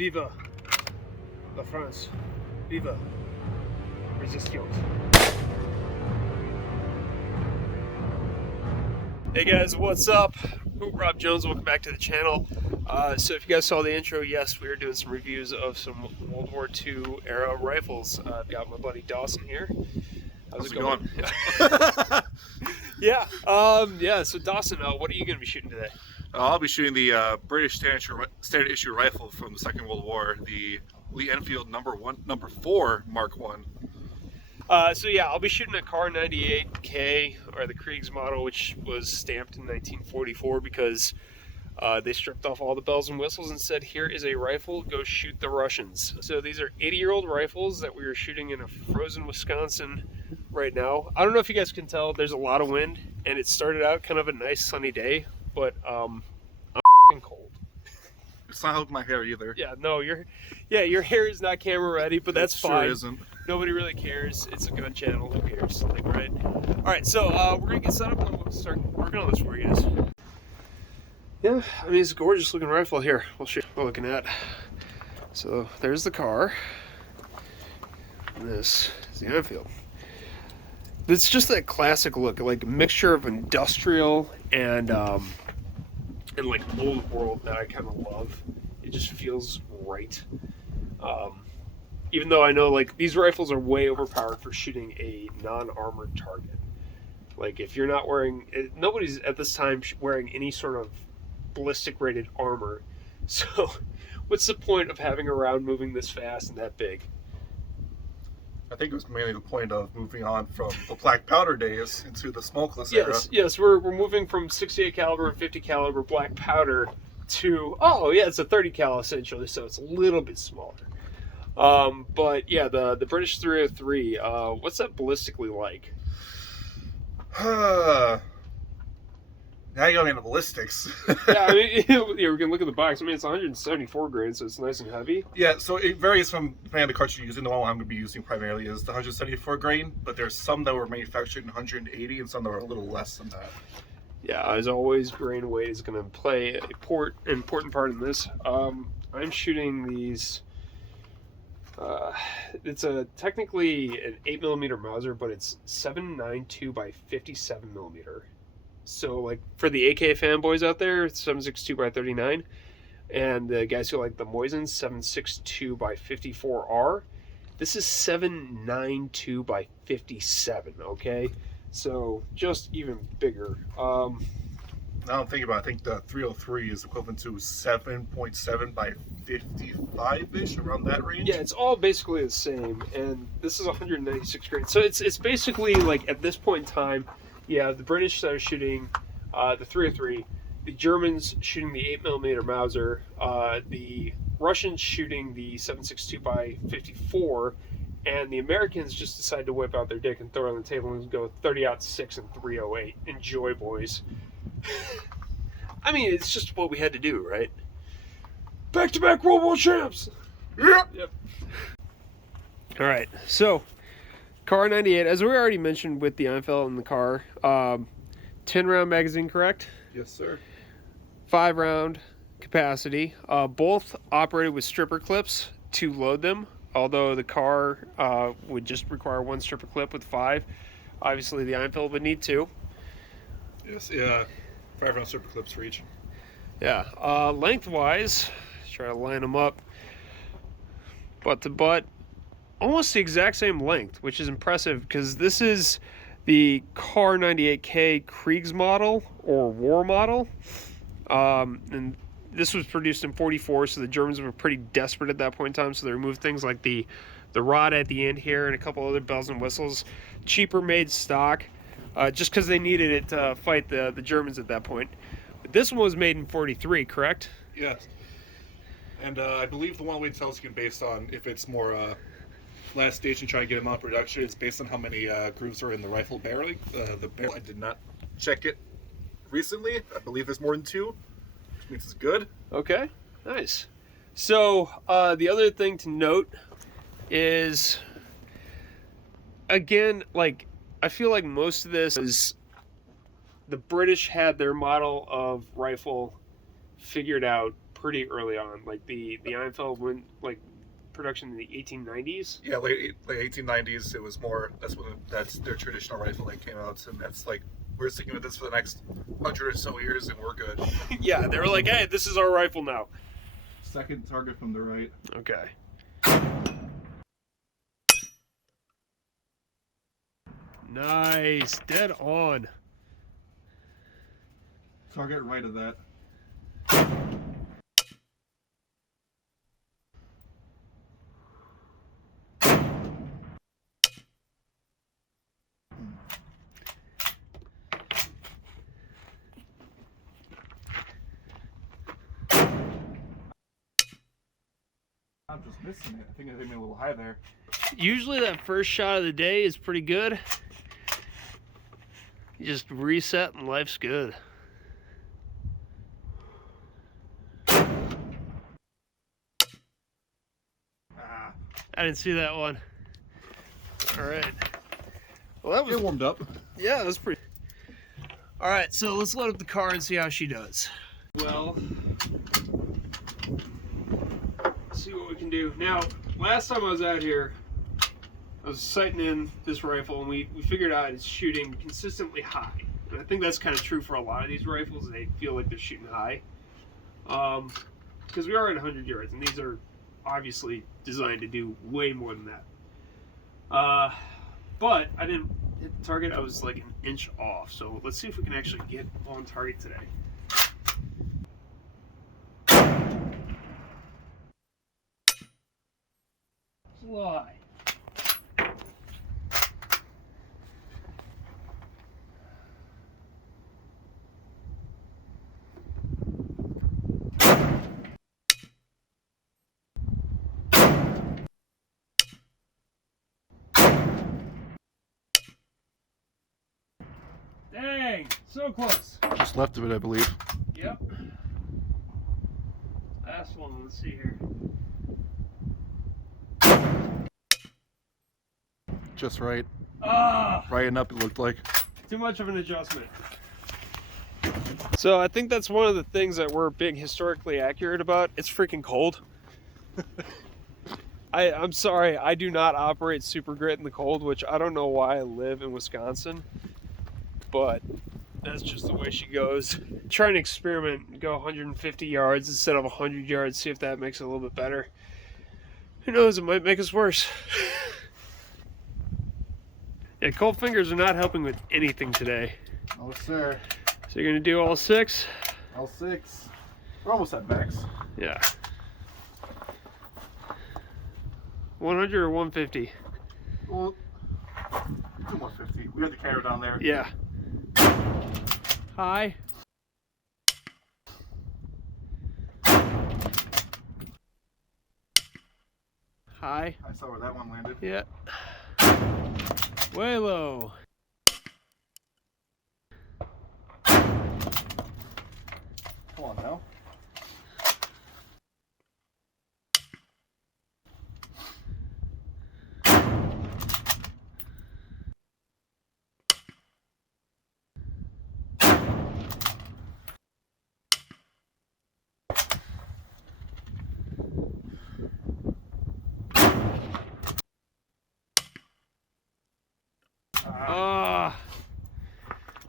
Viva la France. Viva Resistance. Hey guys, what's up? Rob Jones, welcome back to the channel. So if you guys saw the intro, yes, we are doing some reviews of some World War II era rifles. I've got my buddy Dawson here. How's it going? Yeah, so Dawson, what are you going to be shooting today? I'll be shooting the British standard issue rifle from the Second World War, the Lee Enfield number 4 Mark 1. So yeah, I'll be shooting a Car 98K, or the Kriegs model, which was stamped in 1944 because they stripped off all the bells and whistles and said, here is a rifle, go shoot the Russians. So these are 80-year-old rifles that we are shooting in a frozen Wisconsin right now. I don't know if you guys can tell, there's a lot of wind, and it started out kind of a nice sunny day, but I'm f***ing cold. It's not helping my hair either. Yeah, no, your hair is not camera ready, but that's fine. Sure isn't. Nobody really cares. It's a gun channel. Who cares? Like, right? All right, so we're gonna get set up and we'll start working on this for you guys. Yeah, I mean, it's a gorgeous looking rifle here. We'll show you what we're looking at. So there's the car. And this is the Enfield. It's just that classic look, like a mixture of industrial and like old world that I kind of love. It just feels right. Even though I know like these rifles are way overpowered for shooting a non-armored target. Like if you're not wearing, nobody's at this time wearing any sort of ballistic rated armor. So what's the point of having a round moving this fast and that big? I think it was mainly the point of moving on from the black powder days into the smokeless era. Yes, we're moving from 68 caliber and 50 caliber black powder to, oh yeah, it's a 30 cal essentially, so it's a little bit smaller. But yeah, the British 303, what's that ballistically like? Now you got into ballistics. Yeah, I mean, we're gonna look at the box. I mean, it's 174 grain, so it's nice and heavy. Yeah, so it varies from depending on the cartridge you're using. The one I'm going to be using primarily is the 174 grain, but there's some that were manufactured in 180 and some that were a little less than that. Yeah, as always, grain weight is going to play an important part in this. I'm shooting these. It's technically an 8mm Mauser, but it's 7.92 by 57mm. So, like, for the AK fanboys out there, it's 7.62 by 39. And the guys who like the Moisins, 7.62 by 54R. This is 7.92 by 57, okay? So, just even bigger. Now I'm thinking about it, I think the 303 is equivalent to 7.7 by 55-ish, around that range. Yeah, it's all basically the same. And this is 196 grain. So, it's basically, like, at this point in time, yeah, the British are shooting the 303, the Germans shooting the 8mm Mauser, the Russians shooting the 7.62 by 54, and the Americans just decided to whip out their dick and throw it on the table and go 30-06 and 308. Enjoy, boys. I mean, it's just what we had to do, right? Back-to-back World War champs! Yep. All right, so Car 98, as we already mentioned with the Enfield in the car, 10-round magazine, correct? Yes, sir. 5-round capacity. Both operated with stripper clips to load them, although the car would just require 1 stripper clip with 5. Obviously, the Enfield would need 2. Yes, yeah. 5-round stripper clips for each. Yeah. Lengthwise, try to line them up butt to butt. Almost the exact same length, which is impressive because this is the Car 98K Kriegs model or war model. And this was produced in 44, so the Germans were pretty desperate at that point in time, so they removed things like the rod at the end here and a couple other bells and whistles. Cheaper made stock, just because they needed it to fight the Germans at that point. But this one was made in 43, correct? Yes. And I believe the one way to tell us based on if it's more last stage and trying to get them on production, it's based on how many grooves are in the rifle barreling. The barrel, I did not check it recently. I believe there's more than 2, which means it's good. Okay, nice. So the other thing to note is, again, like, I feel like most of this is the British had their model of rifle figured out pretty early on. Like the Enfield went like production in the 1890s. Yeah, late 1890s. It was more. That's their traditional rifle that came out, and that's like we're sticking with this for the next 100 or so years, and we're good. Yeah, they were like, hey, this is our rifle now. Second target from the right. Okay. Nice, dead on. Target right of that. I'm just missing it. I think it hit me a little high there. Usually that first shot of the day is pretty good. You just reset and life's good. I didn't see that one. All right. Well, that was It warmed up. Yeah, that was pretty. All right, so let's load up the car and see how she does. Well, let's see what we can do. Now, last time I was out here, I was sighting in this rifle, and we figured out it's shooting consistently high. And I think that's kind of true for a lot of these rifles. They feel like they're shooting high. Because we are at 100 yards, and these are obviously designed to do way more than that. But I didn't hit the target. I was like an inch off. So let's see if we can actually get on target today. Fly. Dang, so close. Just left of it, I believe. Yep. Last one, let's see here. Just right. Ah! Right and up, it looked like. Too much of an adjustment. So I think that's one of the things that we're being historically accurate about. It's freaking cold. I'm sorry, I do not operate super grit in the cold, which I don't know why I live in Wisconsin, but that's just the way she goes. Try and experiment and go 150 yards instead of 100 yards, see if that makes it a little bit better. Who knows, it might make us worse. Yeah, cold fingers are not helping with anything today. Oh, sir. So you're gonna do all 6? All 6. We're almost at max. Yeah. 100 or 150? Well, do 150. We had the carrot down there. Yeah. High. High. I saw where that one landed. Yeah. Way low. Come on now.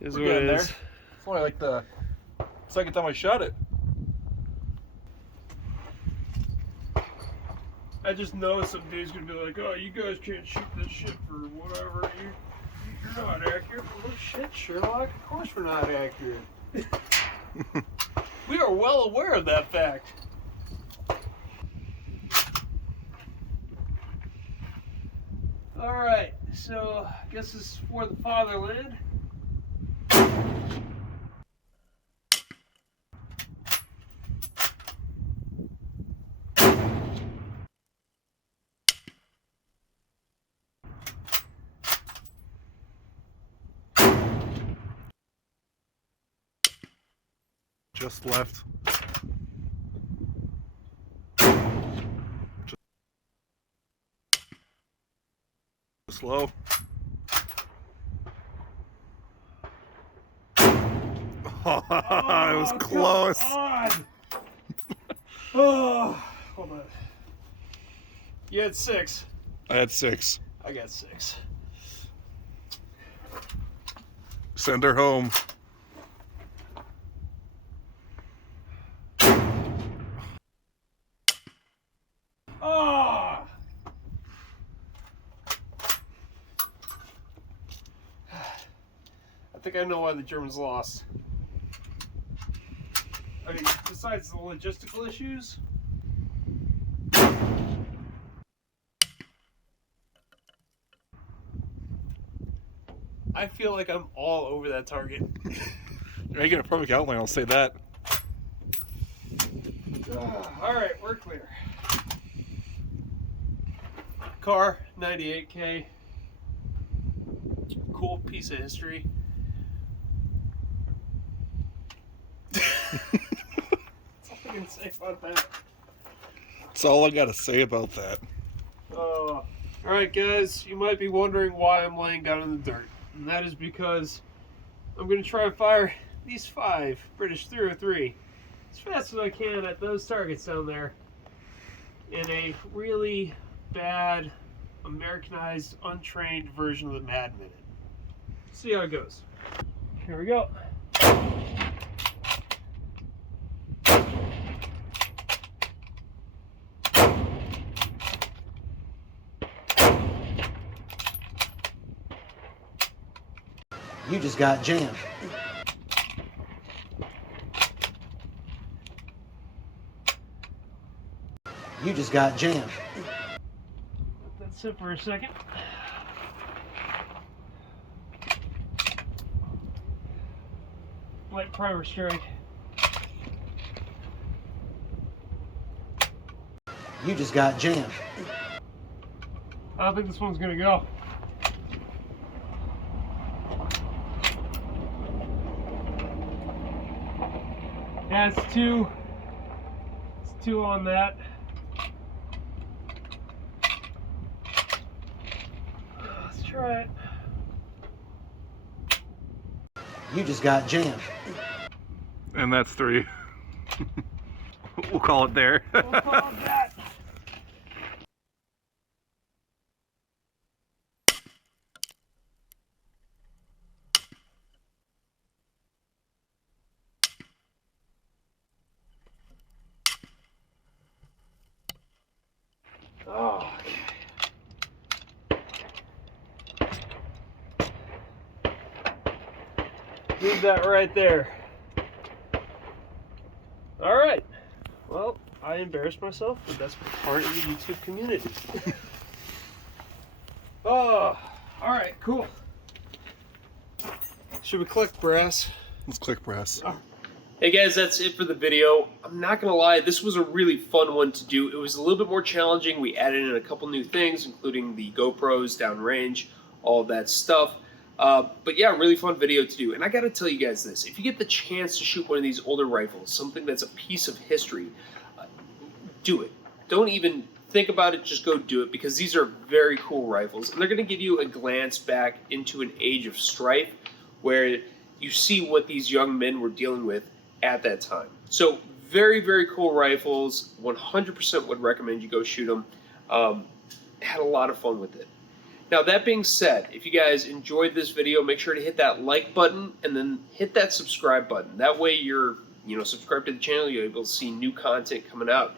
Is We're what it getting there. is. It's only like the second time I shot it. I just know some dude's gonna be like, oh, you guys can't shoot this shit for whatever. You're not accurate. Well, shit, Sherlock. Of course we're not accurate. We are well aware of that fact. Alright, so I guess this is for the fatherland. Just left. Just low. Oh, it was close. Oh, hold on. You had 6. I had 6. I got 6. Send her home. Oh! I think I know why the Germans lost. I mean, besides the logistical issues. I feel like I'm all over that target. You're making a perfect outline, I'll say that. Alright, we're clear. Car, 98K. Cool piece of history. That's all I can say about that. That's all I gotta say about that. Alright guys, you might be wondering why I'm laying down in the dirt. And that is because I'm going to try and fire these 5 British 303 as fast as I can at those targets down there in a really bad, Americanized, untrained version of the Mad Minute. See how it goes. Here we go. You just got jammed. You just got jammed. Let that sit for a second. Light primer strike. You just got jammed. I don't think this one's gonna go. Yeah, it's 2. It's 2 on that. Let's try it. You just got jammed. And that's 3. We'll call it there. We'll call it that. Oh, leave that right there. All right. Well, I embarrassed myself, but that's part of the YouTube community. Oh, all right, cool. Should we click brass? Let's click brass. Oh. Hey guys, that's it for the video. I'm not gonna lie, this was a really fun one to do. It was a little bit more challenging. We added in a couple new things, including the GoPros, downrange, all of that stuff. But yeah, really fun video to do. And I gotta tell you guys this, if you get the chance to shoot one of these older rifles, something that's a piece of history, do it. Don't even think about it, just go do it, because these are very cool rifles. And they're gonna give you a glance back into an age of strife where you see what these young men were dealing with at that time. So very, very cool rifles. 100% would recommend you go shoot them. Had a lot of fun with it. Now that being said, if you guys enjoyed this video, make sure to hit that like button and then hit that subscribe button. That way you're subscribed to the channel, you're able to see new content coming out.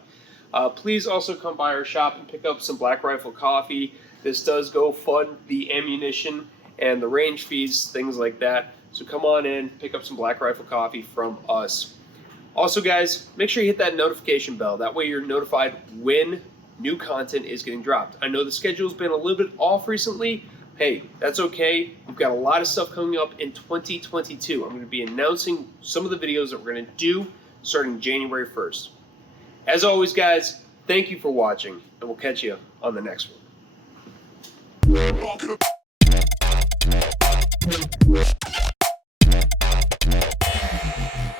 Please also come by our shop and pick up some Black Rifle coffee. This does go fund the ammunition and the range fees, things like that. So come on in, pick up some Black Rifle coffee from us. Also guys, make sure you hit that notification bell. That way you're notified when new content is getting dropped. I know the schedule's been a little bit off recently. Hey, that's okay. We've got a lot of stuff coming up in 2022. I'm going to be announcing some of the videos that we're going to do starting January 1st. As always guys, thank you for watching, and we'll catch you on the next one.